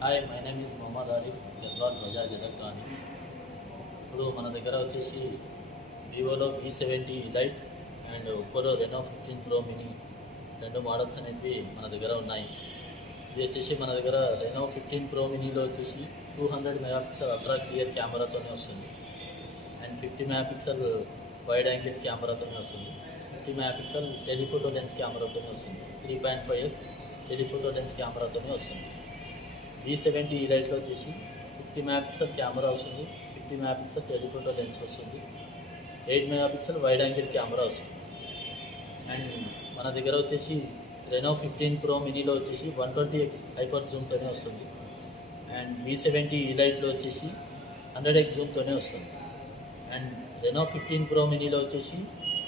Hi, my name is Mohammed Arif, Gadwal Bajaj electronics. ఇప్పుడు మన దగ్గర వచ్చేసి వివోలో V70 లైట్ అండ్ ఒప్పోలో రెనో 15 ప్రో మినీ రెండు మోడల్స్ అనేవి మన దగ్గర ఉన్నాయి. ఇది వచ్చేసి మన దగ్గర రెనో 15 ప్రో మినీలో వచ్చేసి 200 మెగాపిక్సెల్ అల్ట్రా క్లియర్ కెమెరాతోనే వస్తుంది అండ్ 50 మెగాపిక్సెల్ వైడ్ యాంగిల్ కెమెరాతోనే వస్తుంది. 50 మెగాపిక్సెల్ టెలిఫోటో లెన్స్ కెమెరాతోనే వస్తుంది. 3.5x టెలిఫోటో లెన్స్ కెమెరాతోనే వస్తుంది. V70 ఈ లైట్లో వచ్చేసి 50 మెగాపిక్సెల్ కెమెరా వస్తుంది, 50 మెగాపిక్సెల్ టెలిఫోటో లెన్స్ వస్తుంది, 8 మెగాపిక్సెల్ వైడ్ యాంగిల్ కెమెరా వస్తుంది. అండ్ మన దగ్గర వచ్చేసి రెనో 15 ప్రో మినీలో వచ్చేసి 120x హైపర్ జూమ్తోనే వస్తుంది అండ్ V70 ఈ లైట్లో వచ్చేసి 100x జూమ్తోనే వస్తుంది. అండ్ రెనో 15 ప్రో మినీలో వచ్చేసి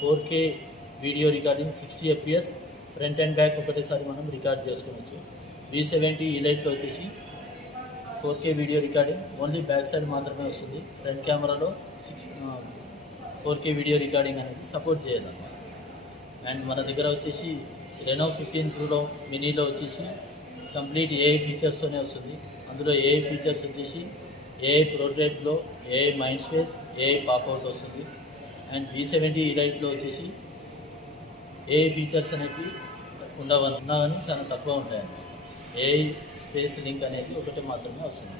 4K video recording 60 fps front and back ఒకటేసారి మనం రికార్డ్ చేసుకోవచ్చు. V70 ఈ లైట్లో వచ్చేసి 4K video recording only back side మాత్రమే వస్తుంది. ఫ్రంట్ కెమెరాలో 4K వీడియో రికార్డింగ్ అనేది సపోర్ట్ చేయాలన్నమాట. అండ్ మన దగ్గర వచ్చేసి రెనో 15 ప్రో మినీలో వచ్చేసి కంప్లీట్ AI ఫీచర్స్తోనే వస్తుంది. అందులో AI ఫీచర్స్ వచ్చేసి AI పోర్ట్రేట్లో, AI mind space, AI pop out వస్తుంది. అండ్ V70 ఈ లైట్లో వచ్చేసి AI ఫీచర్స్ అనేవి ఉన్నా కానీ చాలా తక్కువ ఉంటాయి అన్నమాట. AI స్పేస్ లింక్ అనేది ఒకటి మాత్రమే వస్తుంది.